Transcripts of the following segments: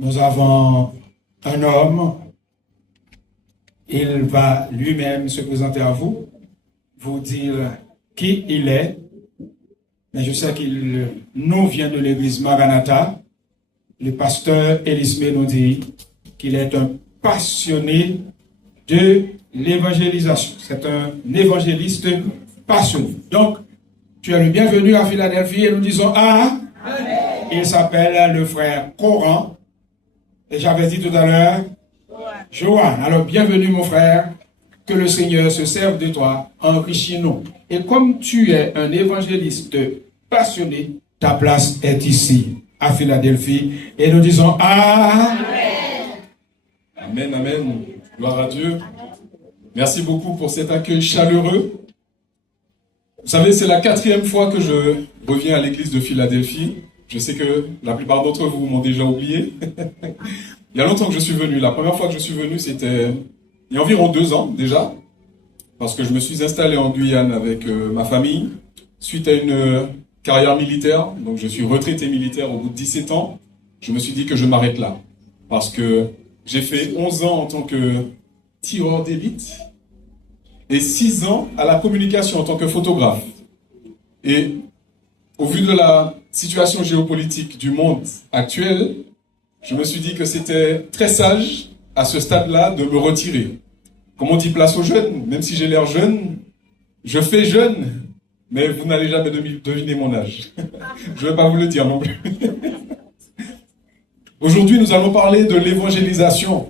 Nous avons un homme, il va lui-même se présenter à vous, vous dire qui il est, mais je sais qu'il nous vient de l'église Maranatha. Le pasteur Elisme nous dit qu'il est un passionné de l'évangélisation. C'est un évangéliste passionné. Donc, tu es le bienvenu à Philadelphie et nous disons Amen. Il s'appelle le frère Coran. Et j'avais dit tout à l'heure, Joanne. Alors, bienvenue mon frère. Que le Seigneur se serve de toi, enrichis-nous. Et comme tu es un évangéliste passionné, ta place est ici, à Philadelphie. Et nous disons Amen. Amen, amen. Gloire à Dieu. Merci beaucoup pour cet accueil chaleureux. Vous savez, c'est la 4e fois que je reviens à l'église de Philadelphie. Je sais que la plupart d'entre vous m'ont déjà oublié. Il y a longtemps que je suis venu. La première fois que je suis venu, c'était il y a environ 2 ans déjà. Parce que je me suis installé en Guyane avec ma famille. Suite à une carrière militaire. Donc je suis retraité militaire au bout de 17 ans. Je me suis dit que je m'arrête là. Parce que j'ai fait 11 ans en tant que tireur d'élite. Et 6 ans à la communication en tant que photographe. Et au vu de la situation géopolitique du monde actuel, je me suis dit que c'était très sage, à ce stade-là, de me retirer. Comme on dit place aux jeunes, même si j'ai l'air jeune, je fais jeune, mais vous n'allez jamais deviner mon âge. Je ne vais pas vous le dire non plus. Aujourd'hui, nous allons parler de l'évangélisation.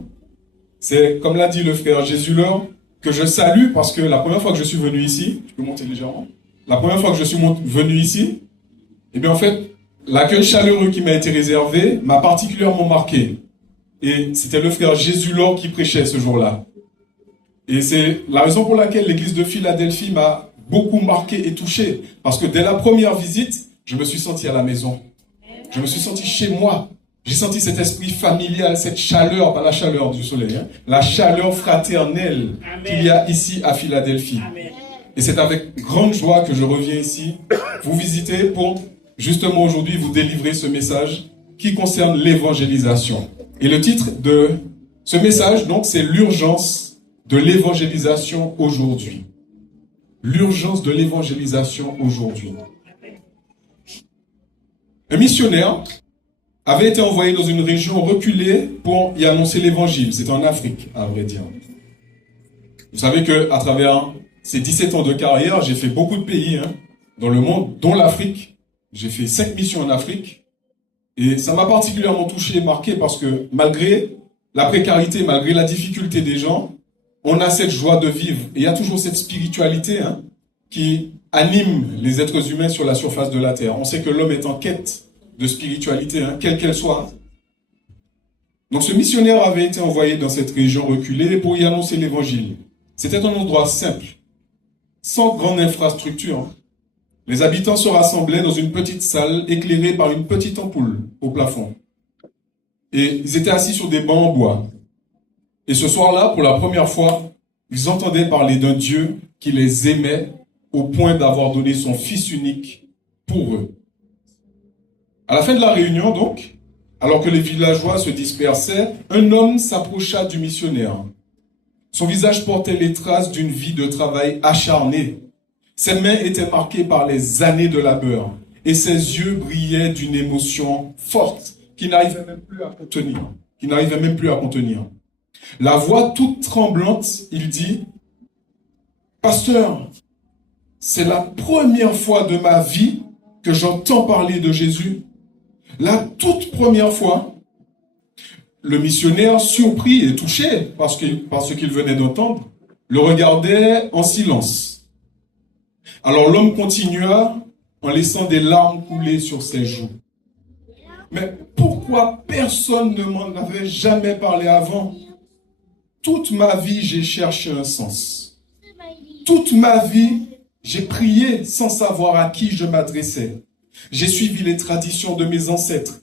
C'est, comme l'a dit le frère Jésus-Laure, que je salue parce que la première fois que je suis venu ici, tu peux monter légèrement, la première fois que je suis venu ici, eh bien en fait, l'accueil chaleureux qui m'a été réservé m'a particulièrement marqué. Et c'était le frère Jésus-Laure qui prêchait ce jour-là. Et c'est la raison pour laquelle l'église de Philadelphie m'a beaucoup marqué et touché. Parce que dès la première visite, je me suis senti à la maison. Je me suis senti chez moi. J'ai senti cet esprit familial, cette chaleur, pas la chaleur du soleil, hein, la chaleur fraternelle qu'il y a ici à Philadelphie. Amen. Et c'est avec grande joie que je reviens ici, vous visiter pour justement aujourd'hui vous délivrer ce message qui concerne l'évangélisation. Et le titre de ce message, donc, c'est l'urgence de l'évangélisation aujourd'hui. L'urgence de l'évangélisation aujourd'hui. Un missionnaire avait été envoyé dans une région reculée pour y annoncer l'évangile. C'était en Afrique, à vrai dire. Vous savez qu'à travers ces 17 ans de carrière, j'ai fait beaucoup de pays dans le monde, dont l'Afrique. J'ai fait 5 missions en Afrique. Et ça m'a particulièrement touché et marqué parce que malgré la précarité, malgré la difficulté des gens, on a cette joie de vivre. Et il y a toujours cette spiritualité qui anime les êtres humains sur la surface de la terre. On sait que l'homme est en quête de spiritualité, quelle qu'elle soit. Donc ce missionnaire avait été envoyé dans cette région reculée pour y annoncer l'évangile. C'était un endroit simple, sans grande infrastructure. Les habitants se rassemblaient dans une petite salle éclairée par une petite ampoule au plafond. Et ils étaient assis sur des bancs en bois. Et ce soir-là, pour la première fois, ils entendaient parler d'un Dieu qui les aimait au point d'avoir donné son Fils unique pour eux. À la fin de la réunion, donc, alors que les villageois se dispersaient, un homme s'approcha du missionnaire. Son visage portait les traces d'une vie de travail acharné. Ses mains étaient marquées par les années de labeur et ses yeux brillaient d'une émotion forte qu'il n'arrivait même plus à contenir. La voix toute tremblante, il dit « Pasteur, c'est la première fois de ma vie que j'entends parler de Jésus. La toute première fois. » Le missionnaire, surpris et touché par ce qu'il venait d'entendre, le regardait en silence. Alors l'homme continua en laissant des larmes couler sur ses joues. « Mais pourquoi personne ne m'en avait jamais parlé avant ? Toute ma vie, j'ai cherché un sens. Toute ma vie, j'ai prié sans savoir à qui je m'adressais. J'ai suivi les traditions de mes ancêtres.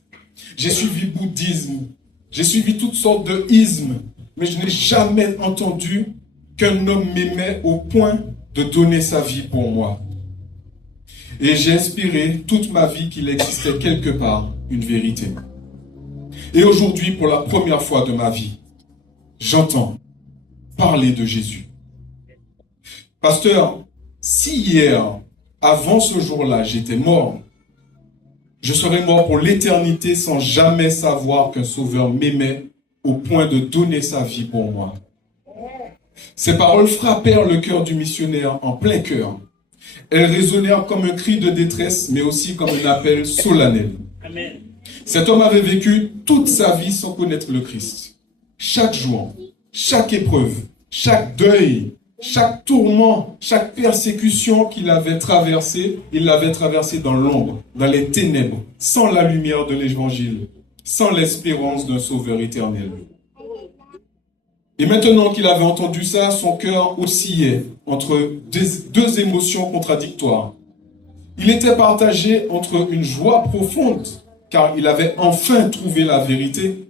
J'ai suivi le bouddhisme. J'ai suivi toutes sortes de ismes. Mais je n'ai jamais entendu qu'un homme m'aimait au point de donner sa vie pour moi. Et j'ai espéré toute ma vie qu'il existait quelque part une vérité. Et aujourd'hui, pour la première fois de ma vie, j'entends parler de Jésus. Pasteur, si hier, avant ce jour-là, j'étais mort, je serais mort pour l'éternité sans jamais savoir qu'un sauveur m'aimait au point de donner sa vie pour moi. Ces paroles frappèrent le cœur du missionnaire en plein cœur. Elles résonnèrent comme un cri de détresse, mais aussi comme un appel solennel. Amen. Cet homme avait vécu toute sa vie sans connaître le Christ. Chaque jour, chaque épreuve, chaque deuil, chaque tourment, chaque persécution qu'il avait traversée, il l'avait traversée dans l'ombre, dans les ténèbres, sans la lumière de l'évangile, sans l'espérance d'un sauveur éternel. Et maintenant qu'il avait entendu ça, son cœur oscillait entre deux émotions contradictoires. Il était partagé entre une joie profonde, car il avait enfin trouvé la vérité,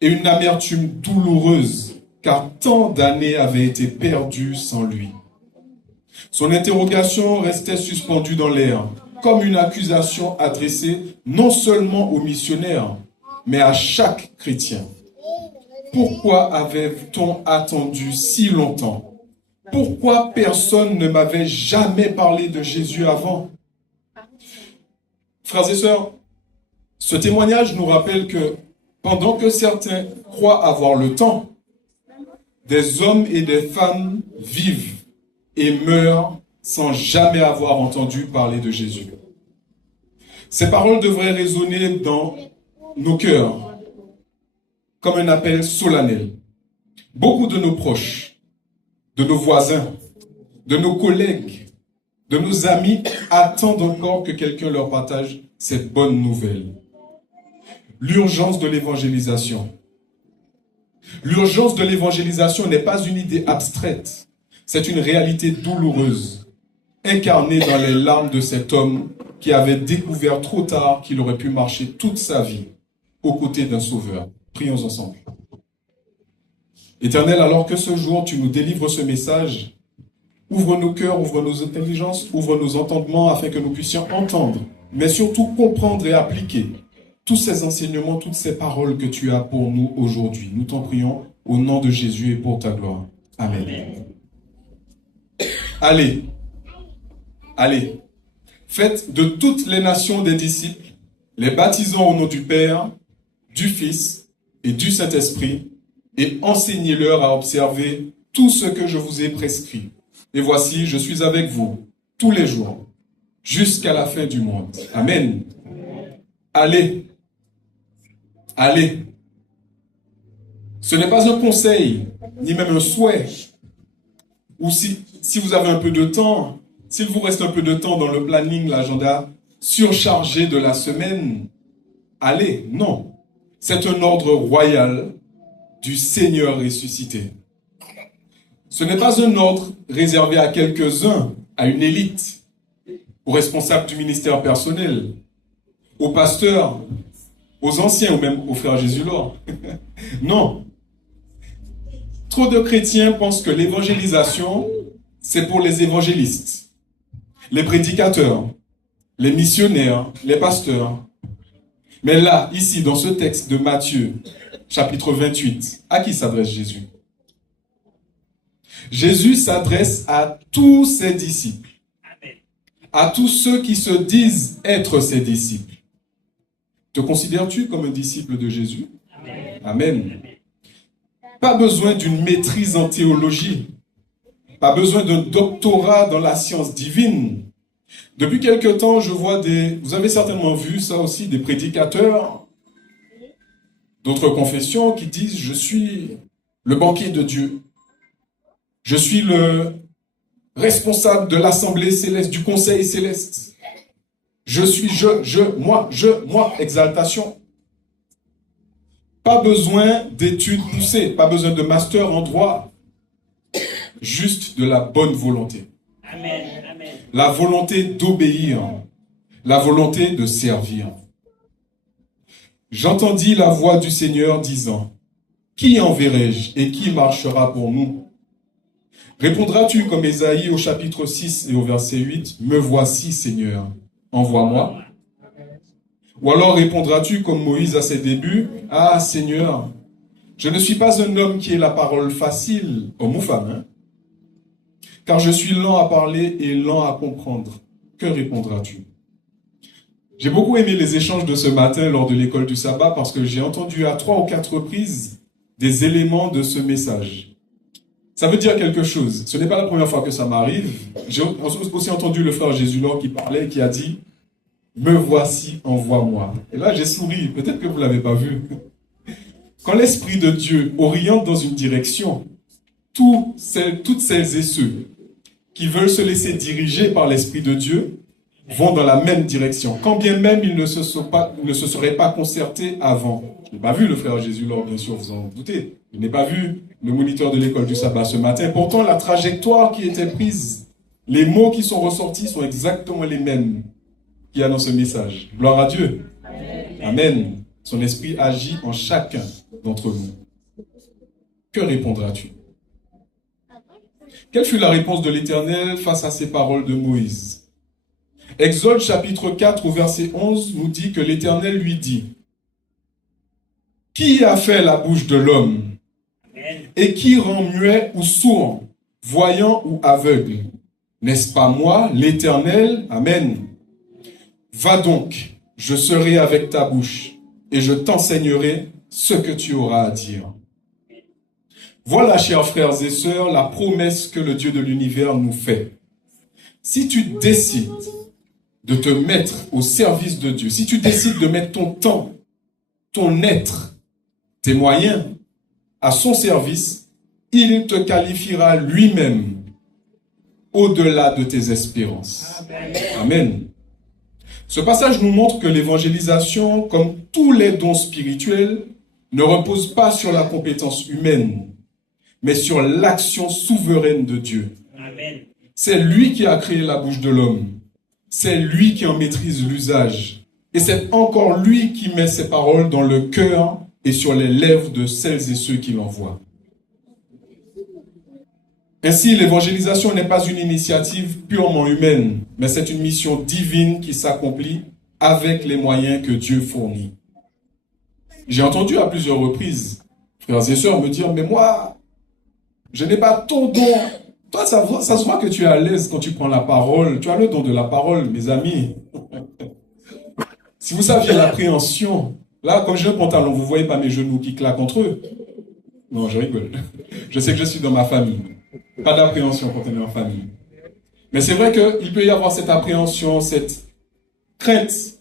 et une amertume douloureuse, car tant d'années avaient été perdues sans lui. Son interrogation restait suspendue dans l'air, comme une accusation adressée non seulement aux missionnaires, mais à chaque chrétien. Pourquoi avait-on attendu si longtemps? Pourquoi personne ne m'avait jamais parlé de Jésus avant? Frères et sœurs, ce témoignage nous rappelle que pendant que certains croient avoir le temps, des hommes et des femmes vivent et meurent sans jamais avoir entendu parler de Jésus. Ces paroles devraient résonner dans nos cœurs comme un appel solennel. Beaucoup de nos proches, de nos voisins, de nos collègues, de nos amis attendent encore que quelqu'un leur partage cette bonne nouvelle. L'urgence de l'évangélisation. L'urgence de l'évangélisation n'est pas une idée abstraite, c'est une réalité douloureuse, incarnée dans les larmes de cet homme qui avait découvert trop tard qu'il aurait pu marcher toute sa vie aux côtés d'un sauveur. Prions ensemble. Éternel, alors que ce jour tu nous délivres ce message, ouvre nos cœurs, ouvre nos intelligences, ouvre nos entendements afin que nous puissions entendre, mais surtout comprendre et appliquer tous ces enseignements, toutes ces paroles que tu as pour nous aujourd'hui. Nous t'en prions au nom de Jésus et pour ta gloire. Amen. Amen. Allez, allez, faites de toutes les nations des disciples, les baptisant au nom du Père, du Fils et du Saint-Esprit, et enseignez-leur à observer tout ce que je vous ai prescrit. Et voici, je suis avec vous tous les jours, jusqu'à la fin du monde. Amen. Allez, allez. Ce n'est pas un conseil, ni même un souhait. Ou si vous avez un peu de temps, s'il vous reste un peu de temps dans le planning, l'agenda surchargé de la semaine, allez, non. C'est un ordre royal du Seigneur ressuscité. Ce n'est pas un ordre réservé à quelques-uns, à une élite, aux responsables du ministère personnel, aux pasteurs, aux anciens ou même aux frères Jésus-Lord. Non. Trop de chrétiens pensent que l'évangélisation, c'est pour les évangélistes, les prédicateurs, les missionnaires, les pasteurs. Mais là, ici, dans ce texte de Matthieu, chapitre 28, à qui s'adresse Jésus? Jésus s'adresse à tous ses disciples, à tous ceux qui se disent être ses disciples. Te considères-tu comme un disciple de Jésus? Amen. Amen. Pas besoin d'une maîtrise en théologie, pas besoin d'un doctorat dans la science divine. Depuis quelque temps, je vois vous avez certainement vu ça aussi, des prédicateurs d'autres confessions qui disent « Je suis le banquier de Dieu. Je suis le responsable de l'assemblée céleste, du conseil céleste. Je suis moi, exaltation. » Pas besoin d'études poussées, pas besoin de master en droit, juste de la bonne volonté. Amen. La volonté d'obéir, la volonté de servir. J'entendis la voix du Seigneur disant, « Qui enverrai-je et qui marchera pour nous ?» Répondras-tu comme Ésaïe au chapitre 6 et au verset 8, « Me voici, Seigneur, envoie-moi. » Ou alors répondras-tu comme Moïse à ses débuts, « Ah Seigneur, je ne suis pas un homme qui ait la parole facile, homme ou femme, hein, car je suis lent à parler et lent à comprendre. Que répondras-tu » J'ai beaucoup aimé les échanges de ce matin lors de l'école du sabbat parce que j'ai entendu à 3 ou 4 reprises des éléments de ce message. Ça veut dire quelque chose. Ce n'est pas la première fois que ça m'arrive. J'ai aussi entendu le frère Jésus-Laure qui parlait et qui a dit « Me voici, envoie-moi ». Et là, j'ai souri. Peut-être que vous ne l'avez pas vu. Quand l'Esprit de Dieu oriente dans une direction, toutes celles et ceux qui veulent se laisser diriger par l'Esprit de Dieu vont dans la même direction, quand bien même ils ne se seraient pas concertés avant. Je n'ai pas vu le frère Jésus-Laure, bien sûr, vous en doutez. Je n'ai pas vu le moniteur de l'école du sabbat ce matin. Pourtant, la trajectoire qui était prise, les mots qui sont ressortis sont exactement les mêmes qu'il y a dans ce message. Gloire à Dieu. Amen. Amen. Son esprit agit en chacun d'entre nous. Que répondras-tu? Quelle fut la réponse de l'Éternel face à ces paroles de Moïse? Exode chapitre 4 au verset 11 nous dit que l'Éternel lui dit « Qui a fait la bouche de l'homme? Et qui rend muet ou sourd, voyant ou aveugle? N'est-ce pas moi, l'Éternel? Amen. Va donc, je serai avec ta bouche, et je t'enseignerai ce que tu auras à dire. » Voilà, chers frères et sœurs, la promesse que le Dieu de l'univers nous fait. Si tu décides de te mettre au service de Dieu, si tu décides de mettre ton temps, ton être, tes moyens à son service, il te qualifiera lui-même au-delà de tes espérances. Amen. Ce passage nous montre que l'évangélisation, comme tous les dons spirituels, ne repose pas sur la compétence humaine, mais sur l'action souveraine de Dieu. C'est lui qui a créé la bouche de l'homme. C'est lui qui en maîtrise l'usage. Et c'est encore lui qui met ses paroles dans le cœur et sur les lèvres de celles et ceux qui l'envoient. Ainsi, l'évangélisation n'est pas une initiative purement humaine, mais c'est une mission divine qui s'accomplit avec les moyens que Dieu fournit. J'ai entendu à plusieurs reprises, frères et sœurs, me dire « Mais moi, je n'ai pas ton don. » Toi, ça se voit que tu es à l'aise quand tu prends la parole. Tu as le don de la parole, mes amis. Si vous saviez l'appréhension, là, comme j'ai un pantalon, vous ne voyez pas mes genoux qui claquent entre eux. Non, je rigole. Je sais que je suis dans ma famille. Pas d'appréhension quand on est en famille. Mais c'est vrai qu'il peut y avoir cette appréhension, cette crainte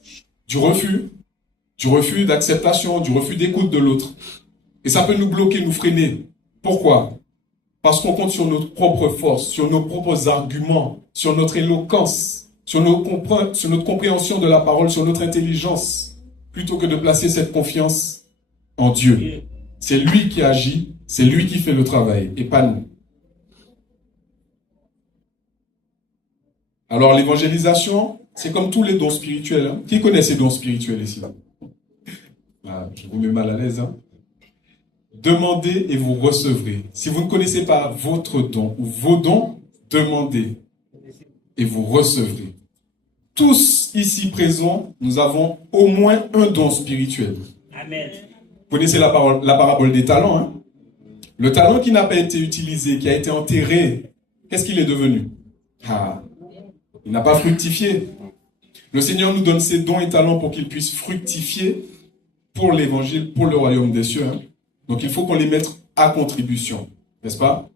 du refus d'acceptation, du refus d'écoute de l'autre. Et ça peut nous bloquer, nous freiner. Pourquoi? Parce qu'on compte sur notre propre force, sur nos propres arguments, sur notre éloquence, sur notre compréhension de la parole, sur notre intelligence, plutôt que de placer cette confiance en Dieu. C'est lui qui agit, c'est lui qui fait le travail, et pas nous. Alors l'évangélisation, c'est comme tous les dons spirituels. Hein. Qui connaît ces dons spirituels ici? Ah, je vous mets mal à l'aise. Hein. Demandez et vous recevrez. Si vous ne connaissez pas votre don ou vos dons, demandez et vous recevrez. Tous ici présents, nous avons au moins un don spirituel. Amen. Vous connaissez la parabole des talents. Hein? Le talent qui n'a pas été utilisé, qui a été enterré, qu'est-ce qu'il est devenu? Il n'a pas fructifié. Le Seigneur nous donne ses dons et talents pour qu'ils puissent fructifier pour l'évangile, pour le royaume des cieux. Hein? Donc, il faut qu'on les mette à contribution, n'est-ce pas?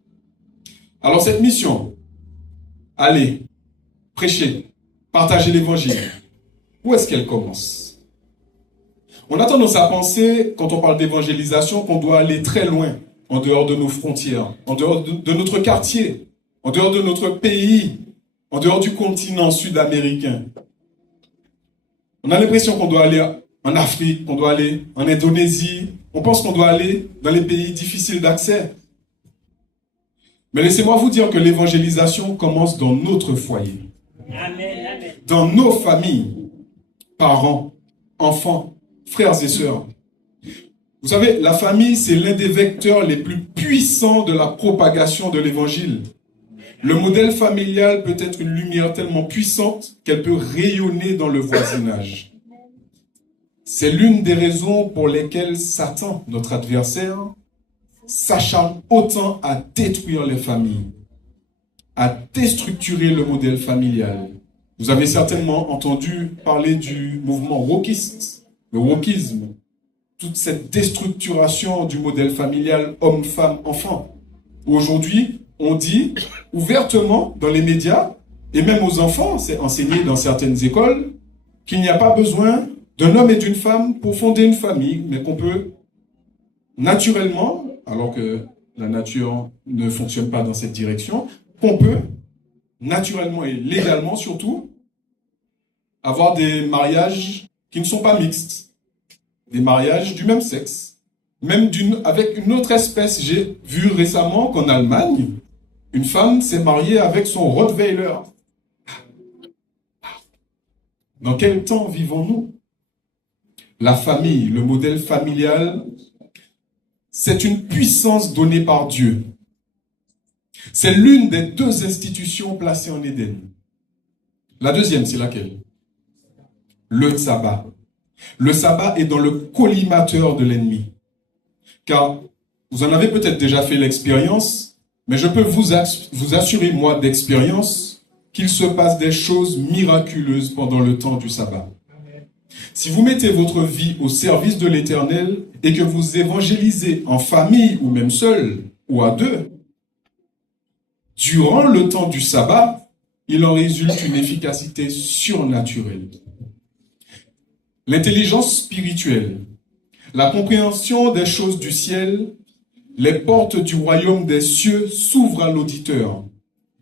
Alors, cette mission, allez, prêcher, partager l'évangile, où est-ce qu'elle commence? On a tendance à penser, quand on parle d'évangélisation, qu'on doit aller très loin, en dehors de nos frontières, en dehors de notre quartier, en dehors de notre pays, en dehors du continent sud-américain. On a l'impression qu'on doit aller en Afrique, qu'on doit aller en Indonésie. On pense qu'on doit aller dans les pays difficiles d'accès. Mais laissez-moi vous dire que l'évangélisation commence dans notre foyer. Amen. Dans nos familles, parents, enfants, frères et sœurs. Vous savez, la famille, c'est l'un des vecteurs les plus puissants de la propagation de l'évangile. Le modèle familial peut être une lumière tellement puissante qu'elle peut rayonner dans le voisinage. C'est l'une des raisons pour lesquelles Satan, notre adversaire, s'acharne autant à détruire les familles, à déstructurer le modèle familial. Vous avez certainement entendu parler du mouvement wokiste, le wokisme, toute cette déstructuration du modèle familial homme, femme, enfant. Aujourd'hui, on dit ouvertement dans les médias, et même aux enfants, c'est enseigné dans certaines écoles, qu'il n'y a pas besoin d'un homme et d'une femme pour fonder une famille, mais qu'on peut naturellement, alors que la nature ne fonctionne pas dans cette direction, qu'on peut naturellement et légalement surtout avoir des mariages qui ne sont pas mixtes, des mariages du même sexe, même avec une autre espèce. J'ai vu récemment qu'en Allemagne, une femme s'est mariée avec son Rottweiler. Dans quel temps vivons-nous? La famille, le modèle familial, c'est une puissance donnée par Dieu. C'est l'une des deux institutions placées en Éden. La deuxième, c'est laquelle? Le sabbat. Le sabbat est dans le collimateur de l'ennemi. Car vous en avez peut-être déjà fait l'expérience, mais je peux vous assurer, moi, d'expérience, qu'il se passe des choses miraculeuses pendant le temps du sabbat. Si vous mettez votre vie au service de l'Éternel et que vous évangélisez en famille ou même seul ou à deux, durant le temps du sabbat, il en résulte une efficacité surnaturelle. L'intelligence spirituelle, la compréhension des choses du ciel, les portes du royaume des cieux s'ouvrent à l'auditeur.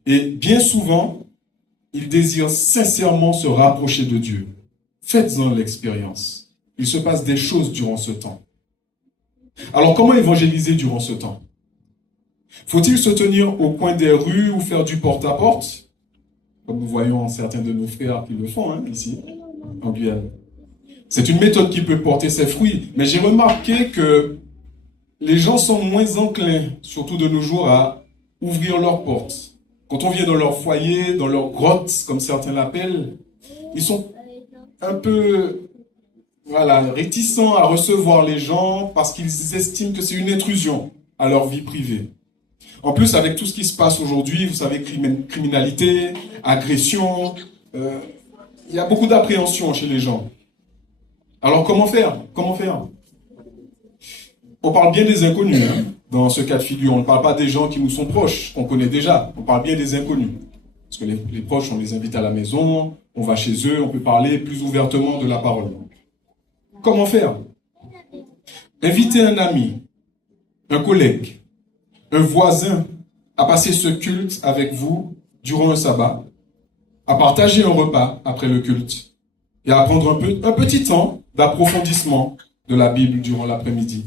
Et bien souvent, il désire sincèrement se rapprocher de Dieu. Faites-en l'expérience. Il se passe des choses durant ce temps. Alors, comment évangéliser durant ce temps? Faut-il se tenir au coin des rues ou faire du porte-à-porte? Comme nous voyons certains de nos frères qui le font, ici, en Guyane. C'est une méthode qui peut porter ses fruits, mais j'ai remarqué que les gens sont moins enclins, surtout de nos jours, à ouvrir leurs portes. Quand on vient dans leur foyer, dans leur grotte, comme certains l'appellent, ils sont un peu réticents à recevoir les gens parce qu'ils estiment que c'est une intrusion à leur vie privée. En plus, avec tout ce qui se passe aujourd'hui, vous savez, criminalité, agression, il y a beaucoup d'appréhension chez les gens. Alors, comment faire? On parle bien des inconnus, dans ce cas de figure. On ne parle pas des gens qui nous sont proches, qu'on connaît déjà. On parle bien des inconnus. Parce que les proches, on les invite à la maison, on va chez eux, on peut parler plus ouvertement de la parole. Comment faire? Inviter un ami, un collègue, un voisin à passer ce culte avec vous durant un sabbat, à partager un repas après le culte et à prendre un petit temps d'approfondissement de la Bible durant l'après-midi.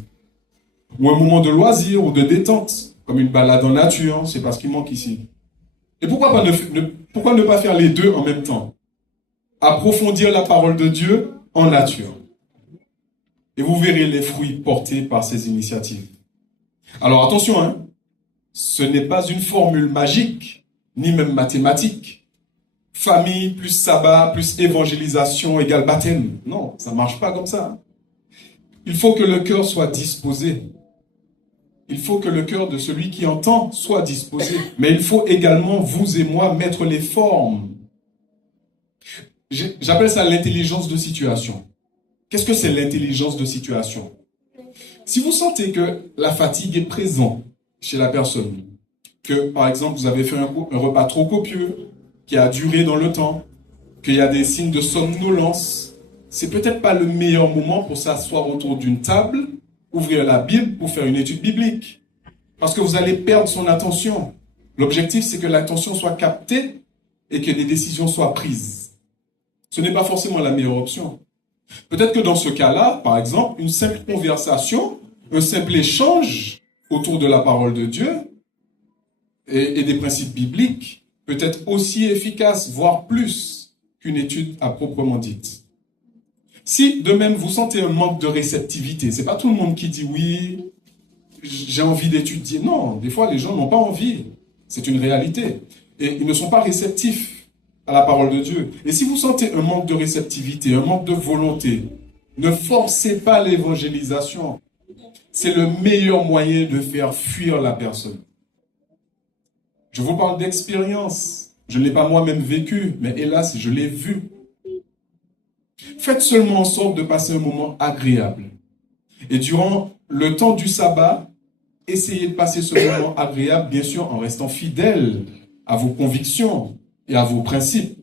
Ou un moment de loisir ou de détente, comme une balade en nature, c'est parce qu'il manque ici. Et pourquoi ne pas faire les deux en même temps? Approfondir la parole de Dieu en nature. Et vous verrez les fruits portés par ces initiatives. Alors attention, ce n'est pas une formule magique, ni même mathématique. Famille plus sabbat plus évangélisation égale baptême. Non, ça ne marche pas comme ça. Il faut que le cœur soit disposé. Il faut que le cœur de celui qui entend soit disposé. Mais il faut également, vous et moi, mettre les formes. J'appelle ça l'intelligence de situation. Qu'est-ce que c'est l'intelligence de situation? Si vous sentez que la fatigue est présente chez la personne, que par exemple vous avez fait un repas trop copieux, qui a duré dans le temps, qu'il y a des signes de somnolence, c'est peut-être pas le meilleur moment pour s'asseoir autour d'une table, ouvrir la Bible pour faire une étude biblique. Parce que vous allez perdre son attention. L'objectif, c'est que l'attention soit captée et que des décisions soient prises. Ce n'est pas forcément la meilleure option. Peut-être que dans ce cas-là, par exemple, une simple conversation, un simple échange autour de la parole de Dieu et des principes bibliques peut être aussi efficace, voire plus, qu'une étude à proprement dite. Si, de même, vous sentez un manque de réceptivité, c'est pas tout le monde qui dit oui, j'ai envie d'étudier. Non, des fois, les gens n'ont pas envie. C'est une réalité. Et ils ne sont pas réceptifs à la parole de Dieu. Et si vous sentez un manque de réceptivité, un manque de volonté, Ne forcez pas l'évangélisation. C'est le meilleur moyen de faire fuir la personne. Je vous parle d'expérience. Je ne l'ai pas moi-même vécu, mais hélas, je l'ai vu. Faites seulement en sorte de passer un moment agréable. Et durant le temps du sabbat, essayez de passer ce moment agréable, bien sûr, en restant fidèle à vos convictions et à vos principes.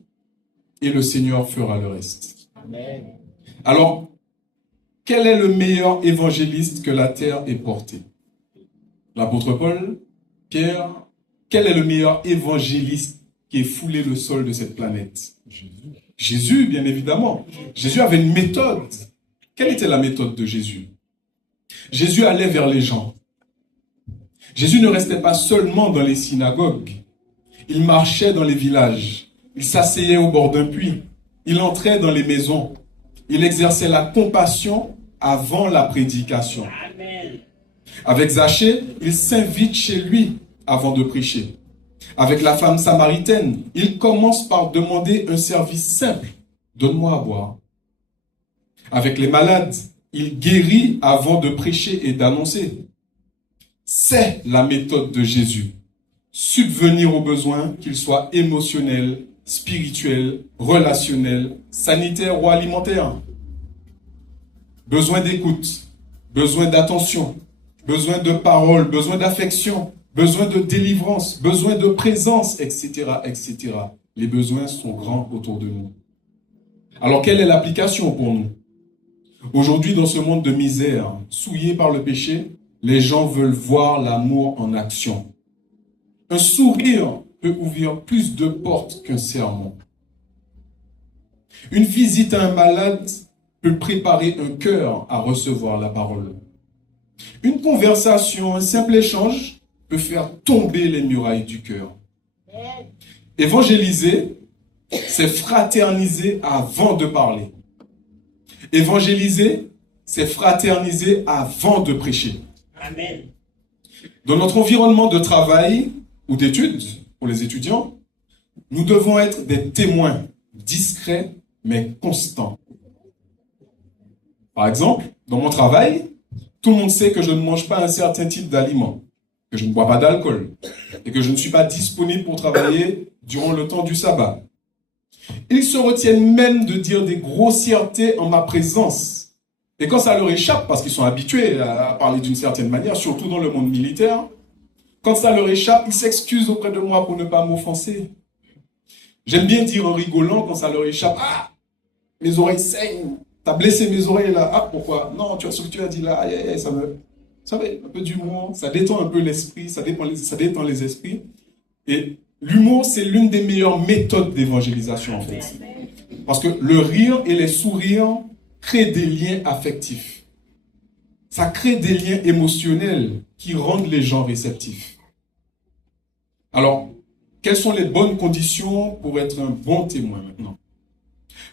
Et le Seigneur fera le reste. Amen. Alors, quel est le meilleur évangéliste que la terre ait porté? L'apôtre Paul, Pierre, quel est le meilleur évangéliste qui ait foulé le sol de cette planète? Jésus, bien évidemment. Jésus avait une méthode. Quelle était la méthode de Jésus? Jésus allait vers les gens. Jésus ne restait pas seulement dans les synagogues. Il marchait dans les villages. Il s'asseyait au bord d'un puits. Il entrait dans les maisons. Il exerçait la compassion avant la prédication. Amen. Avec Zachée, il s'invite chez lui avant de prêcher. Avec la femme samaritaine, il commence par demander un service simple. Donne-moi à boire. Avec les malades, il guérit avant de prêcher et d'annoncer. C'est la méthode de Jésus. Subvenir aux besoins, qu'ils soient émotionnels, spirituels, relationnels, sanitaires ou alimentaires. Besoin d'écoute, besoin d'attention, besoin de parole, besoin d'affection, besoin de délivrance, besoin de présence, etc., etc. Les besoins sont grands autour de nous. Alors, quelle est l'application pour nous? Aujourd'hui, dans ce monde de misère, souillé par le péché, les gens veulent voir l'amour en action. Un sourire peut ouvrir plus de portes qu'un sermon. Une visite à un malade peut préparer un cœur à recevoir la parole. Une conversation, un simple échange peut faire tomber les murailles du cœur. Évangéliser, c'est fraterniser avant de parler. Évangéliser, c'est fraterniser avant de prêcher. Amen. Dans notre environnement de travail ou d'études, pour les étudiants, nous devons être des témoins discrets mais constants. Par exemple, dans mon travail, tout le monde sait que je ne mange pas un certain type d'aliment, que je ne bois pas d'alcool et que je ne suis pas disponible pour travailler durant le temps du sabbat. Ils se retiennent même de dire des grossièretés en ma présence. Et quand ça leur échappe, parce qu'ils sont habitués à parler d'une certaine manière, surtout dans le monde militaire, quand ça leur échappe, ils s'excusent auprès de moi pour ne pas m'offenser. J'aime bien dire en rigolant quand ça leur échappe, « Ah, mes oreilles saignent, t'as blessé mes oreilles là, ah pourquoi? Non, tu vois ce que tu as dit là, aïe, aïe, aïe, ça me... » Vous savez, un peu d'humour, ça détend un peu l'esprit, ça détend les esprits. Et l'humour, c'est l'une des meilleures méthodes d'évangélisation en fait. Parce que le rire et les sourires créent des liens affectifs. Ça crée des liens émotionnels qui rendent les gens réceptifs. Alors, quelles sont les bonnes conditions pour être un bon témoin maintenant?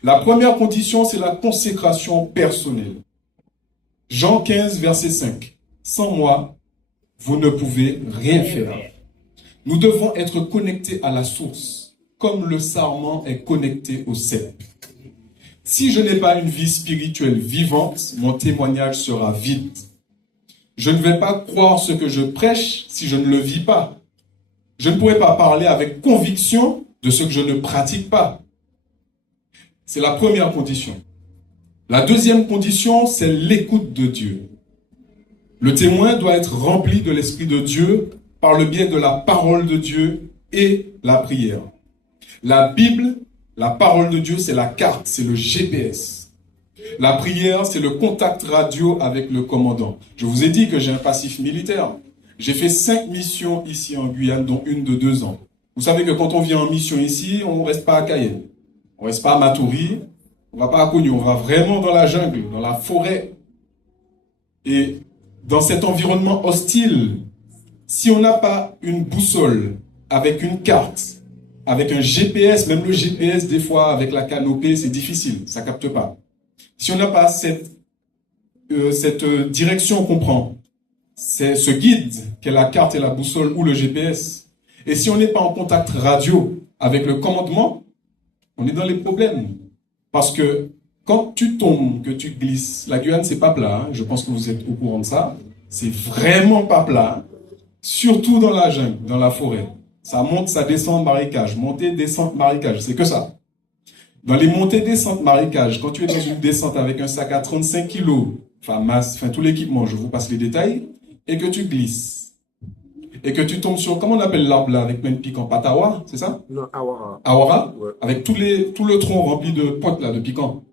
La première condition, c'est la consécration personnelle. Jean 15, verset 5. Sans moi, vous ne pouvez rien faire. Nous devons être connectés à la source, comme le sarment est connecté au cep. Si je n'ai pas une vie spirituelle vivante, mon témoignage sera vide. Je ne vais pas croire ce que je prêche si je ne le vis pas. Je ne pourrai pas parler avec conviction de ce que je ne pratique pas. C'est la première condition. La deuxième condition, c'est l'écoute de Dieu. Le témoin doit être rempli de l'Esprit de Dieu par le biais de la parole de Dieu et la prière. La Bible, la parole de Dieu, c'est la carte, c'est le GPS. La prière, c'est le contact radio avec le commandant. Je vous ai dit que j'ai un passif militaire. J'ai fait 5 missions ici en Guyane, dont une de 2 ans. Vous savez que quand on vient en mission ici, on ne reste pas à Cayenne. On ne reste pas à Matoury. On ne va pas à Cognou. On va vraiment dans la jungle, dans la forêt. Et dans cet environnement hostile, si on n'a pas une boussole avec une carte, avec un GPS, même le GPS, des fois, avec la canopée, c'est difficile, ça ne capte pas. Si on n'a pas cette direction qu'on prend, c'est ce guide qu'est la carte et la boussole ou le GPS, et si on n'est pas en contact radio avec le commandement, on est dans les problèmes. Parce que Quand tu tombes, que tu glisses, la Guyane, c'est pas plat, hein, je pense que vous êtes au courant de ça. C'est vraiment pas plat, surtout dans la jungle, dans la forêt. Ça monte, ça descend, marécage. Montée, descente, marécage, c'est que ça. Dans les montées, descentes, marécage, quand tu es dans une descente avec un sac à 35 kilos, enfin masse, enfin tout l'équipement, je vous passe les détails, et que tu glisses, et que tu tombes sur, comment on appelle l'arbre là, avec plein de piquants, patawa, c'est ça? Non, Awara. Awara, Ouais. avec tout le tronc rempli de potes là, de piquants.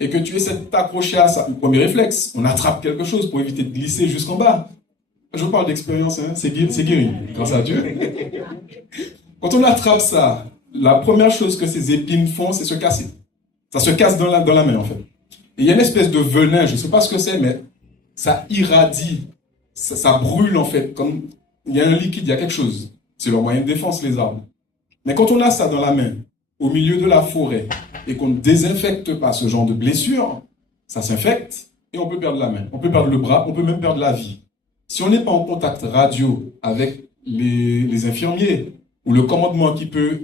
Et que tu essaies de t'accrocher à ça. Le premier réflexe, on attrape quelque chose pour éviter de glisser jusqu'en bas. Je vous parle d'expérience, hein, c'est guéri, grâce à Dieu. Quand on attrape ça, la première chose que ces épines font, c'est se casser. Ça se casse dans la main, en fait. Et il y a une espèce de venin, je ne sais pas ce que c'est, mais ça irradie, ça brûle, en fait, comme il y a un liquide, il y a quelque chose. C'est leur moyen de défense, les arbres. Mais quand on a ça dans la main, au milieu de la forêt, et qu'on ne désinfecte pas ce genre de blessure, ça s'infecte, et on peut perdre la main, on peut perdre le bras, on peut même perdre la vie. Si on n'est pas en contact radio avec les infirmiers, ou le commandement qui peut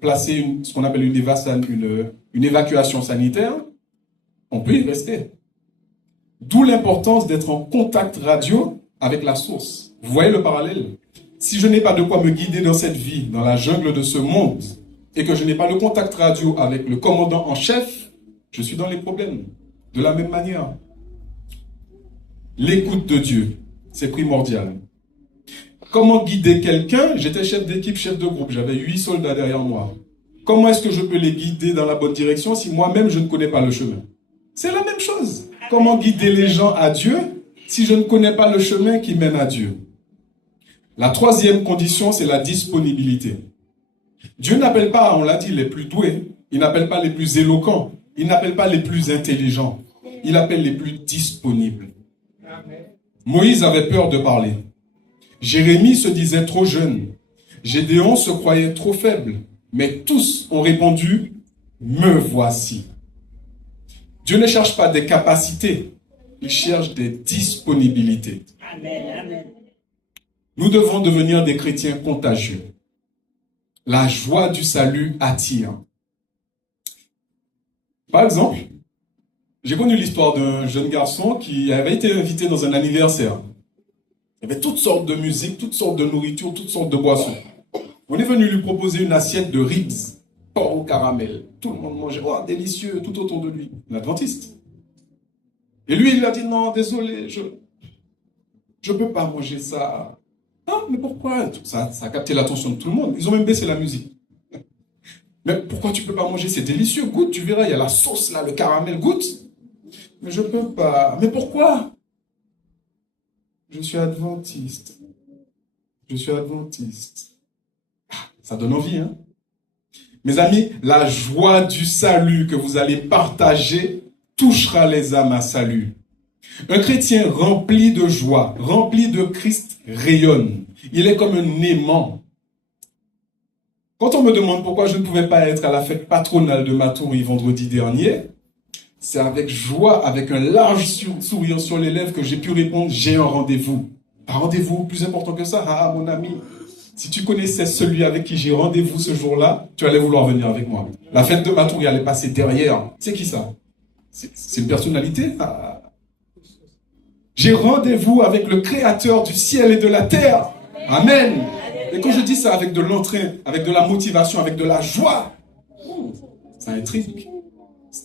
placer ce qu'on appelle une évacuation sanitaire, on peut y rester. D'où l'importance d'être en contact radio avec la source. Vous voyez le parallèle? Si je n'ai pas de quoi me guider dans cette vie, dans la jungle de ce monde, et que je n'ai pas le contact radio avec le commandant en chef, je suis dans les problèmes. De la même manière, l'écoute de Dieu, c'est primordial. Comment guider quelqu'un? J'étais chef d'équipe, chef de groupe, j'avais 8 soldats derrière moi. Comment est-ce que je peux les guider dans la bonne direction si moi-même je ne connais pas le chemin? C'est la même chose. Comment guider les gens à Dieu si je ne connais pas le chemin qui mène à Dieu? La troisième condition, c'est la disponibilité. Dieu n'appelle pas, on l'a dit, les plus doués. Il n'appelle pas les plus éloquents. Il n'appelle pas les plus intelligents. Il appelle les plus disponibles. Moïse avait peur de parler. Jérémie se disait trop jeune. Gédéon se croyait trop faible. Mais tous ont répondu, me voici. Dieu ne cherche pas des capacités. Il cherche des disponibilités. Amen. Nous devons devenir des chrétiens contagieux. La joie du salut attire. Par exemple, j'ai connu l'histoire d'un jeune garçon qui avait été invité dans un anniversaire. Il y avait toutes sortes de musique, toutes sortes de nourriture, toutes sortes de boissons. On est venu lui proposer une assiette de ribs, porc au caramel. Tout le monde mangeait, oh délicieux, tout autour de lui. Un adventiste. Et lui, il a dit, non, désolé, je peux pas manger ça. Ah, mais pourquoi? Ça a capté l'attention de tout le monde. Ils ont même baissé la musique. Mais pourquoi tu peux pas manger? C'est délicieux, goûte, tu verras, il y a la sauce là, le caramel, goûte. Mais je peux pas. Mais pourquoi? Je suis adventiste. Je suis adventiste. Ah, ça donne envie, hein? Mes amis, la joie du salut que vous allez partager touchera les âmes à salut. Un chrétien rempli de joie, rempli de Christ, rayonne. Il est comme un aimant. Quand on me demande pourquoi je ne pouvais pas être à la fête patronale de Matoury vendredi dernier, c'est avec joie, avec un large sourire sur les lèvres que j'ai pu répondre, j'ai un rendez-vous. Un rendez-vous plus important que ça, ah mon ami. Si tu connaissais celui avec qui j'ai rendez-vous ce jour-là, tu allais vouloir venir avec moi. La fête de Matoury allait passer derrière. C'est qui ça? C'est une personnalité? Ah. J'ai rendez-vous avec le Créateur du ciel et de la terre. Amen. Et quand je dis ça avec de l'entrain, avec de la motivation, avec de la joie, ça intrigue.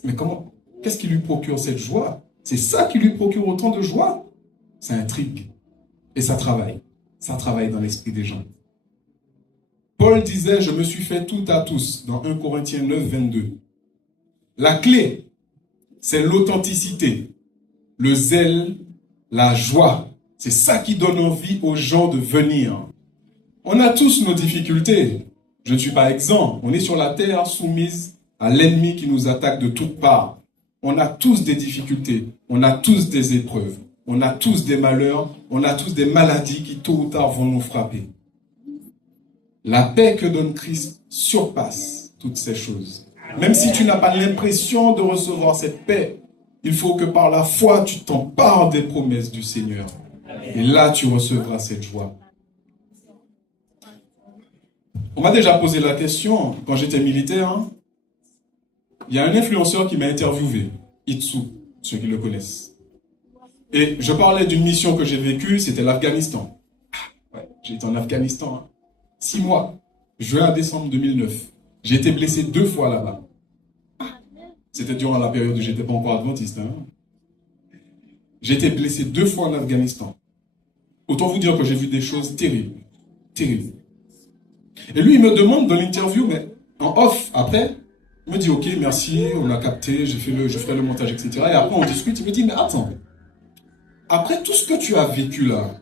Mais comment? Qu'est-ce qui lui procure cette joie? C'est ça qui lui procure autant de joie? Ça intrigue. Et ça travaille. Ça travaille dans l'esprit des gens. Paul disait, je me suis fait tout à tous, dans 1 Corinthiens 9, 22. La clé, c'est l'authenticité, le zèle, la joie. C'est ça qui donne envie aux gens de venir. On a tous nos difficultés. Je ne suis pas exempt. On est sur la terre soumise à l'ennemi qui nous attaque de toutes parts. On a tous des difficultés. On a tous des épreuves. On a tous des malheurs. On a tous des maladies qui tôt ou tard vont nous frapper. La paix que donne Christ surpasse toutes ces choses. Même si tu n'as pas l'impression de recevoir cette paix, il faut que par la foi, tu t'empares des promesses du Seigneur. Et là, tu recevras cette joie. On m'a déjà posé la question, quand j'étais militaire, il y a un influenceur qui m'a interviewé. Itsu, ceux qui le connaissent. Et je parlais d'une mission que j'ai vécue, c'était l'Afghanistan. Ouais, j'ai été en Afghanistan, 6 mois, juin à décembre 2009. J'ai été blessé 2 fois là-bas. C'était durant la période où j'étais pas encore adventiste. J'ai été blessé 2 fois en Afghanistan. Autant vous dire que j'ai vu des choses terribles. Terribles. Et lui, il me demande dans l'interview, mais en off, après, il me dit, ok, merci, on a capté, je ferai le montage, etc. Et après, on discute, il me dit, mais attends, après tout ce que tu as vécu là,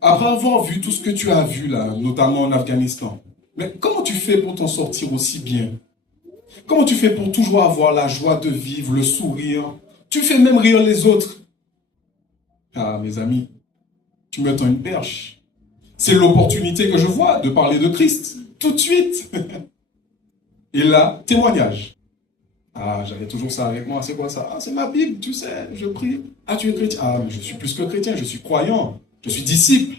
après avoir vu tout ce que tu as vu là, notamment en Afghanistan, mais comment tu fais pour t'en sortir aussi bien? Comment tu fais pour toujours avoir la joie de vivre, le sourire? Tu fais même rire les autres. Ah, mes amis, tu me tends une perche. C'est l'opportunité que je vois de parler de Christ, tout de suite. Et là, témoignage. Ah, j'avais toujours ça avec moi, c'est quoi ça? Ah, c'est ma Bible, tu sais, je prie. Ah, tu es chrétien? Ah, mais je suis plus que chrétien, je suis croyant, je suis disciple.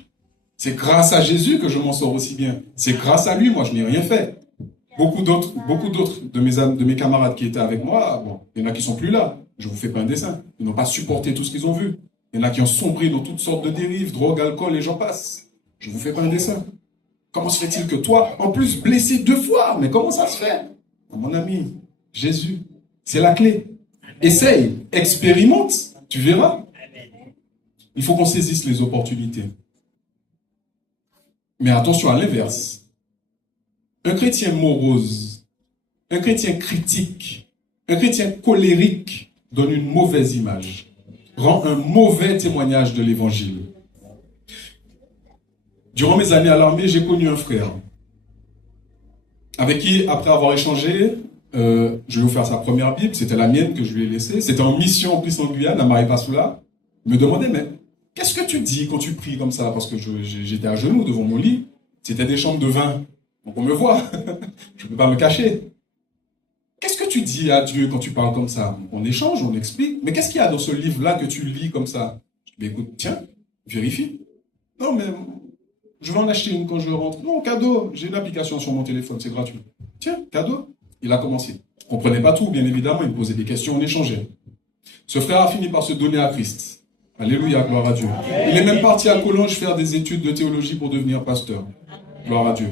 C'est grâce à Jésus que je m'en sors aussi bien. C'est grâce à lui, moi, je n'ai rien fait. Beaucoup d'autres de mes camarades qui étaient avec moi, bon, il y en a qui sont plus là. Je vous fais pas un dessin. Ils n'ont pas supporté tout ce qu'ils ont vu. Il y en a qui ont sombré dans toutes sortes de dérives, drogue, alcool et j'en passe. Je vous fais pas un dessin. Comment se fait-il que toi, en plus blessé 2 fois, mais comment ça se fait? Mon ami, Jésus, c'est la clé. Essaye, expérimente, tu verras. Il faut qu'on saisisse les opportunités. Mais attention à l'inverse. Un chrétien morose, un chrétien critique, un chrétien colérique donne une mauvaise image, rend un mauvais témoignage de l'évangile. Durant mes années à l'armée, j'ai connu un frère avec qui, après avoir échangé, je lui ai offert sa première Bible, c'était la mienne que je lui ai laissée. C'était en mission en plus en Guyane, à Maripasoula. Il me demandait, mais qu'est-ce que tu dis quand tu pries comme ça? Parce que j'étais à genoux devant mon lit. C'était des chambres de vin. Donc on me voit. Je ne peux pas me cacher. Qu'est-ce que tu dis à Dieu quand tu parles comme ça? On échange, on explique. Mais qu'est-ce qu'il y a dans ce livre-là que tu lis comme ça? Je dis, écoute, tiens, vérifie. Non, mais je vais en acheter une quand je rentre. Non, cadeau. J'ai une application sur mon téléphone, c'est gratuit. Tiens, cadeau. Il a commencé. Je ne comprenais pas tout, bien évidemment. Il me posait des questions, on échangeait. Ce frère a fini par se donner à Christ. Alléluia, gloire à Dieu. Il est même parti à Collonges faire des études de théologie pour devenir pasteur. Gloire à Dieu.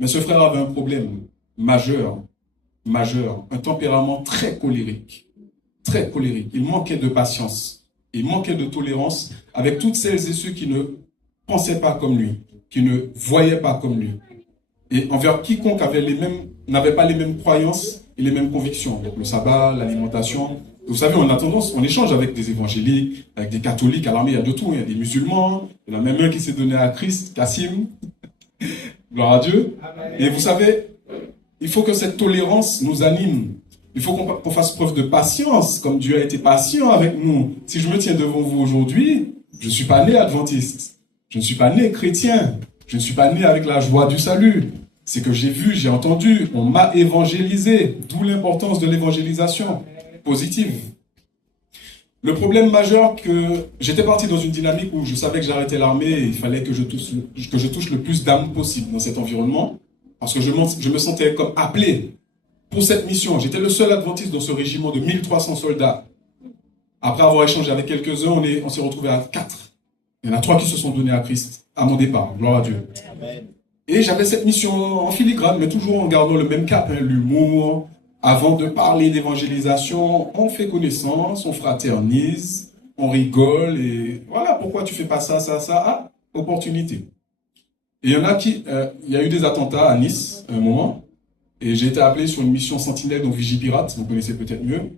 Mais ce frère avait un problème majeur, un tempérament très colérique. Très colérique. Il manquait de patience. Il manquait de tolérance avec toutes celles et ceux qui ne pensaient pas comme lui, qui ne voyaient pas comme lui. Et envers quiconque n'avait pas les mêmes croyances et les mêmes convictions. Donc le sabbat, l'alimentation. Vous savez, on a tendance, on échange avec des évangéliques, avec des catholiques. À l'armée, il y a de tout. Il y a des musulmans. Il y en a même un qui s'est donné à Christ, Kassim. Gloire à Dieu. Et vous savez, il faut que cette tolérance nous anime. Il faut qu'on fasse preuve de patience, comme Dieu a été patient avec nous. Si je me tiens devant vous aujourd'hui, je ne suis pas né adventiste. Je ne suis pas né chrétien. Je ne suis pas né avec la joie du salut. C'est que j'ai vu, j'ai entendu, on m'a évangélisé. D'où l'importance de l'évangélisation positive. Le problème majeur, que j'étais parti dans une dynamique où je savais que j'arrêtais l'armée et il fallait que je touche le plus d'âmes possible dans cet environnement, parce que je me sentais comme appelé pour cette mission. J'étais le seul adventiste dans ce régiment de 1300 soldats. Après avoir échangé avec quelques-uns, on s'est retrouvé à 4. Il y en a 3 qui se sont donnés à Christ à mon départ. Gloire à Dieu. Amen. Et j'avais cette mission en filigrane, mais toujours en gardant le même cap, l'humour. Avant de parler d'évangélisation, on fait connaissance, on fraternise, on rigole, et voilà, pourquoi tu fais pas ça? Ah, opportunité. Et il y en a il y a eu des attentats à Nice, à un moment, et j'ai été appelé sur une mission Sentinelle, donc Vigipirate, vous connaissez peut-être mieux.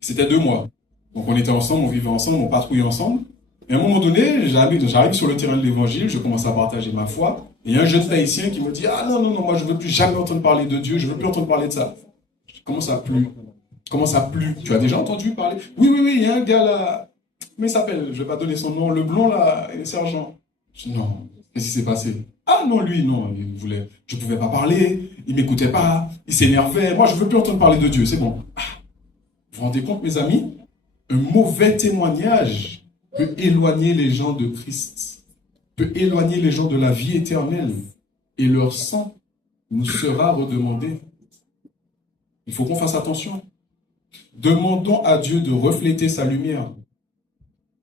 C'était 2 mois. Donc on était ensemble, on vivait ensemble, on patrouillait ensemble. Et à un moment donné, j'arrive sur le terrain de l'évangile, je commence à partager ma foi, et il y a un jeune haïtien qui me dit, ah non, moi je veux plus jamais entendre parler de Dieu, je veux plus entendre parler de ça. Comment ça plu? Tu as déjà entendu parler? Oui, il y a un gars là, comment il s'appelle? Je vais pas donner son nom, le blond là, il est sergent. Je dis, non, qu'est-ce qui s'est passé? Ah non, lui, non, je pouvais pas parler, il m'écoutait pas, il s'énervait, moi je veux plus entendre parler de Dieu, c'est bon. Ah, vous vous rendez compte, mes amis? Un mauvais témoignage peut éloigner les gens de Christ, peut éloigner les gens de la vie éternelle, et leur sang nous sera redemandé. Il faut qu'on fasse attention. Demandons à Dieu de refléter sa lumière.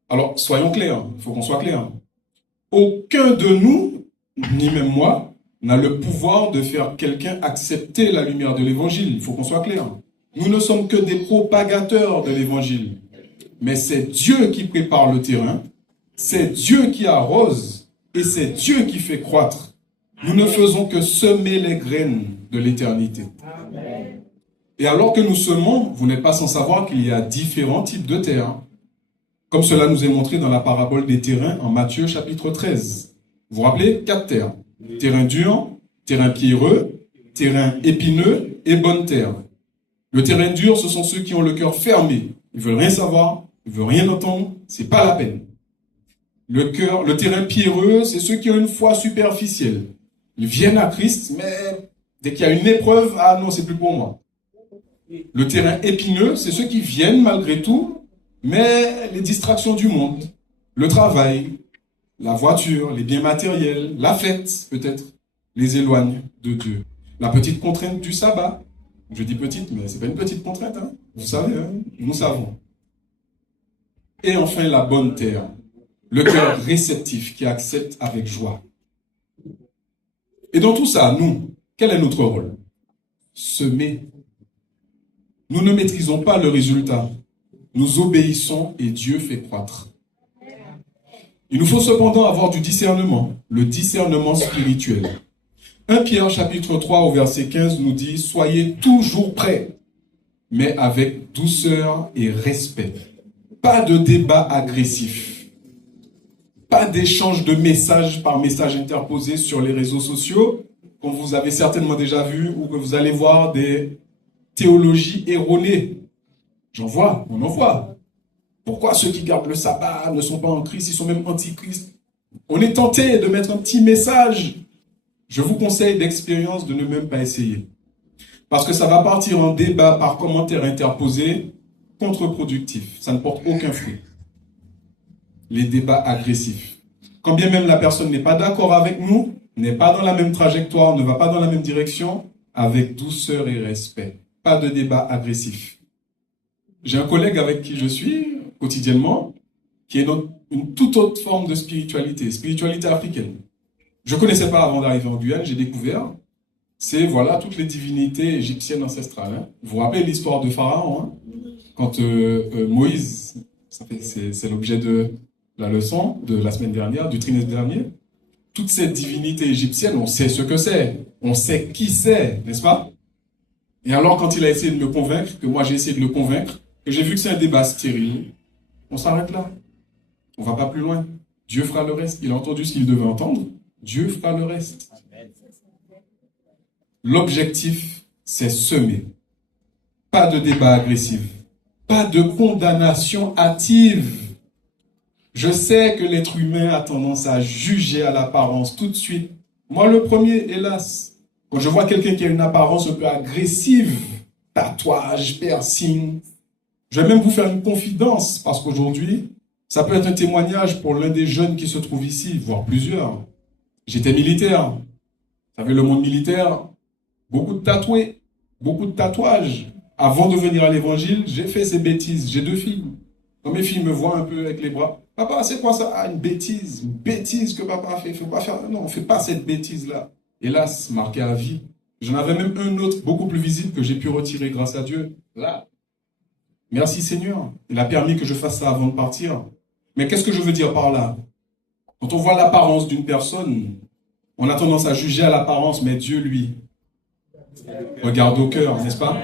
Alors, soyons clairs, il faut qu'on soit clair. Aucun de nous, ni même moi, n'a le pouvoir de faire quelqu'un accepter la lumière de l'évangile. Il faut qu'on soit clair. Nous ne sommes que des propagateurs de l'évangile. Mais c'est Dieu qui prépare le terrain, c'est Dieu qui arrose et c'est Dieu qui fait croître. Nous ne faisons que semer les graines de l'éternité. Et alors que nous semons, vous n'êtes pas sans savoir qu'il y a différents types de terres. Comme cela nous est montré dans la parabole des terrains en Matthieu chapitre 13. Vous vous rappelez? 4 terres. Terrain dur, terrain pierreux, terrain épineux et bonne terre. Le terrain dur, ce sont ceux qui ont le cœur fermé. Ils veulent rien savoir, ils veulent rien entendre, c'est pas la peine. Le terrain pierreux, c'est ceux qui ont une foi superficielle. Ils viennent à Christ, mais dès qu'il y a une épreuve, ah non, c'est plus pour moi. Le terrain épineux, c'est ceux qui viennent malgré tout, mais les distractions du monde, le travail, la voiture, les biens matériels, la fête, peut-être, les éloignent de Dieu. La petite contrainte du sabbat. Je dis petite, mais c'est pas une petite contrainte, hein. Vous savez, hein? Nous savons. Et enfin, la bonne terre. Le cœur réceptif qui accepte avec joie. Et dans tout ça, nous, quel est notre rôle? Semer. Nous ne maîtrisons pas le résultat. Nous obéissons et Dieu fait croître. Il nous faut cependant avoir du discernement, le discernement spirituel. 1 Pierre chapitre 3 au verset 15 nous dit « Soyez toujours prêts, mais avec douceur et respect. Pas de débat agressif. Pas d'échange de messages par message interposé sur les réseaux sociaux, comme vous avez certainement déjà vu, ou que vous allez voir des théologies erronées. J'en vois, on en voit. Pourquoi ceux qui gardent le sabbat ne sont pas en Christ, ils sont même anti-Christ? On est tenté de mettre un petit message. Je vous conseille d'expérience de ne même pas essayer. Parce que ça va partir en débat par commentaires interposés, contre-productif. Ça ne porte aucun fruit. Les débats agressifs. Quand bien même la personne n'est pas d'accord avec nous, n'est pas dans la même trajectoire, ne va pas dans la même direction, avec douceur et respect. Pas de débat agressif. J'ai un collègue avec qui je suis quotidiennement, qui est dans une toute autre forme de spiritualité africaine. Je ne connaissais pas avant d'arriver en Guyane, j'ai découvert. C'est, voilà, toutes les divinités égyptiennes ancestrales. Hein. Vous vous rappelez l'histoire de Pharaon, hein? Quand Moïse, c'est l'objet de la leçon de la semaine dernière, du trimestre dernier, toutes ces divinités égyptiennes, on sait ce que c'est, on sait qui c'est, n'est-ce pas? Et alors, quand il a essayé de me convaincre, que moi j'ai essayé de le convaincre, que j'ai vu que c'est un débat stérile, on s'arrête là. On va pas plus loin. Dieu fera le reste. Il a entendu ce qu'il devait entendre. Dieu fera le reste. L'objectif, c'est semer. Pas de débat agressif. Pas de condamnation hâtive. Je sais que l'être humain a tendance à juger à l'apparence tout de suite. Moi, le premier, hélas. Quand je vois quelqu'un qui a une apparence un peu agressive, tatouage, piercing, je vais même vous faire une confidence, parce qu'aujourd'hui, ça peut être un témoignage pour l'un des jeunes qui se trouve ici, voire plusieurs. J'étais militaire. Vous savez, le monde militaire, beaucoup de tatoués, beaucoup de tatouages. Avant de venir à l'évangile, j'ai fait ces bêtises. J'ai 2 filles. Quand mes filles me voient un peu avec les bras, « Papa, c'est quoi ça? Ah, une bêtise que papa a fait. Faut pas faire. Non, on ne fait pas cette bêtise-là. » Hélas, marqué à vie. J'en avais même un autre, beaucoup plus visible, que j'ai pu retirer grâce à Dieu. Là. Merci Seigneur. Il a permis que je fasse ça avant de partir. Mais qu'est-ce que je veux dire par là? Quand on voit l'apparence d'une personne, on a tendance à juger à l'apparence, mais Dieu, lui, regarde au cœur, n'est-ce pas?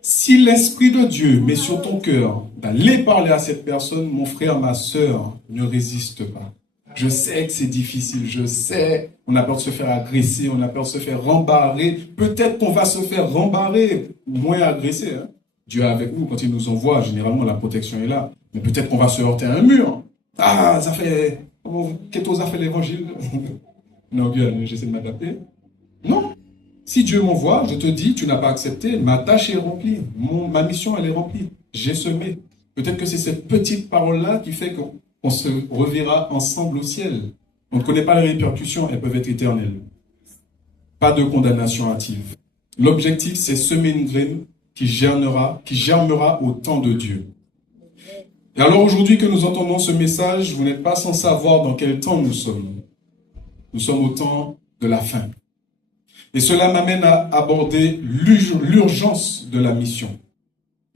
Si l'Esprit de Dieu met sur ton cœur d'aller parler à cette personne, mon frère, ma sœur, ne résiste pas. Je sais que c'est difficile, je sais, on a peur de se faire agresser, on a peur de se faire rembarrer. Peut-être qu'on va se faire rembarrer, moins agresser. Hein? Dieu est avec nous, quand il nous envoie, généralement la protection est là. Mais peut-être qu'on va se heurter à un mur. Ah, ça fait... Qu'est-ce a fait l'évangile? Non, bien, j'essaie de m'adapter. Non. Si Dieu m'envoie, je te dis, tu n'as pas accepté, ma tâche est remplie. Ma mission, elle est remplie. J'ai semé. Peut-être que c'est cette petite parole-là qui fait qu'on se reverra ensemble au ciel. On ne connaît pas les répercussions, elles peuvent être éternelles. Pas de condamnation hâtive. L'objectif, c'est semer une graine qui germera au temps de Dieu. Et alors aujourd'hui que nous entendons ce message, vous n'êtes pas sans savoir dans quel temps nous sommes. Nous sommes au temps de la fin. Et cela m'amène à aborder l'urgence de la mission.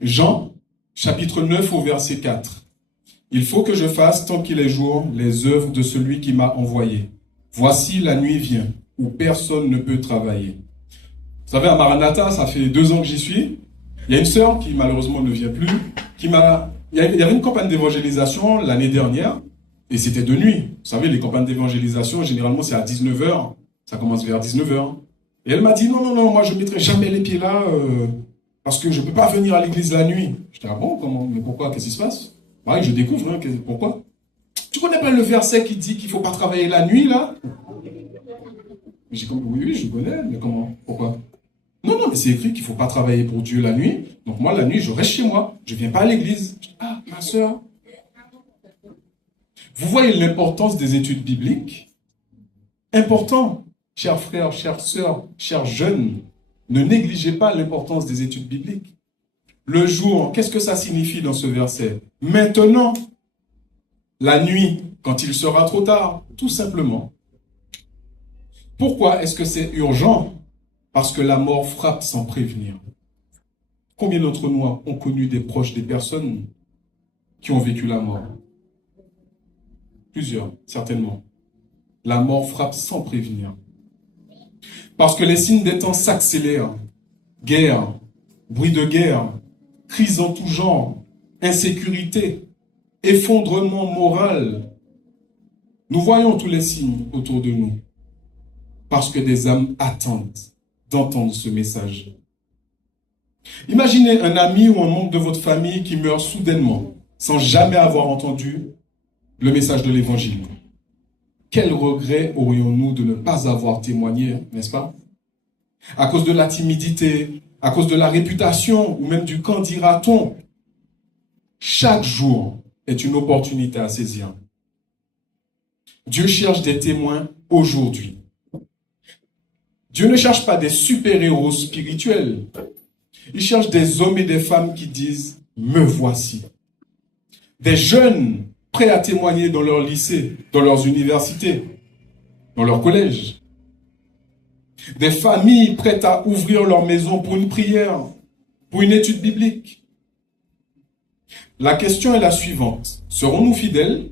Jean, chapitre 9 au verset 4. Il faut que je fasse, tant qu'il est jour, les œuvres de celui qui m'a envoyé. Voici la nuit vient, où personne ne peut travailler. Vous savez, à Maranatha, ça fait 2 ans que j'y suis. Il y a une sœur qui malheureusement ne vient plus, il y avait une campagne d'évangélisation l'année dernière, et c'était de nuit. Vous savez, les campagnes d'évangélisation, généralement, c'est à 19h. Ça commence vers 19h. Et elle m'a dit, non, moi, je ne mettrai jamais les pieds là, parce que je ne peux pas venir à l'église la nuit. J'étais, ah bon, comment, mais pourquoi, qu'est-ce qui se passe? Pareil, je découvre, hein, pourquoi? Tu connais pas le verset qui dit qu'il ne faut pas travailler la nuit, là? J'ai comme, oui, je connais, mais comment? Pourquoi? Non, mais c'est écrit qu'il ne faut pas travailler pour Dieu la nuit. Donc moi, la nuit, je reste chez moi. Je ne viens pas à l'église. Ah, ma soeur. Vous voyez l'importance des études bibliques? Important. Chers frères, chères sœurs, chers jeunes, ne négligez pas l'importance des études bibliques. Le jour, qu'est-ce que ça signifie dans ce verset? Maintenant, la nuit, quand il sera trop tard, tout simplement. Pourquoi est-ce que c'est urgent? Parce que la mort frappe sans prévenir. Combien d'entre nous ont connu des proches, des personnes qui ont vécu la mort? Plusieurs, certainement. La mort frappe sans prévenir. Parce que les signes des temps s'accélèrent. Guerre, bruit de guerre, crises en tout genre, insécurité, effondrement moral. Nous voyons tous les signes autour de nous. Parce que des âmes attendent d'entendre ce message. Imaginez un ami ou un membre de votre famille qui meurt soudainement, sans jamais avoir entendu le message de l'évangile. Quel regret aurions-nous de ne pas avoir témoigné, n'est-ce pas? À cause de la timidité, à cause de la réputation, ou même du qu'en dira-t-on. Chaque jour est une opportunité à saisir. Dieu cherche des témoins aujourd'hui. Dieu ne cherche pas des super-héros spirituels. Il cherche des hommes et des femmes qui disent « Me voici ». Des jeunes prêts à témoigner dans leur lycée, dans leurs universités, dans leurs collèges. Des familles prêtes à ouvrir leur maison pour une prière, pour une étude biblique. La question est la suivante. Serons-nous fidèles?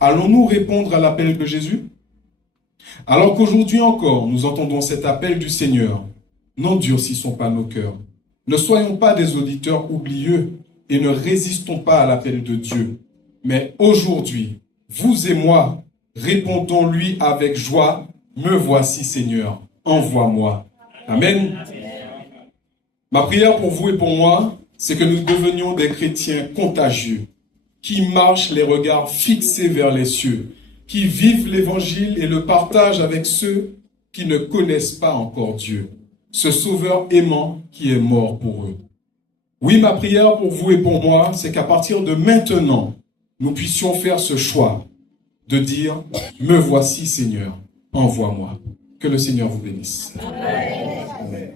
Allons-nous répondre à l'appel de Jésus? Alors qu'aujourd'hui encore, nous entendons cet appel du Seigneur, n'endurcissons pas nos cœurs. Ne soyons pas des auditeurs oublieux et ne résistons pas à l'appel de Dieu. Mais aujourd'hui, vous et moi, répondons-lui avec joie, me voici Seigneur, envoie-moi. Amen. Ma prière pour vous et pour moi, c'est que nous devenions des chrétiens contagieux, qui marchent les regards fixés vers les cieux, qui vivent l'évangile et le partagent avec ceux qui ne connaissent pas encore Dieu, ce Sauveur aimant qui est mort pour eux. Oui, ma prière pour vous et pour moi, c'est qu'à partir de maintenant, nous puissions faire ce choix de dire « Me voici Seigneur, envoie-moi ». Que le Seigneur vous bénisse. Amen. Amen.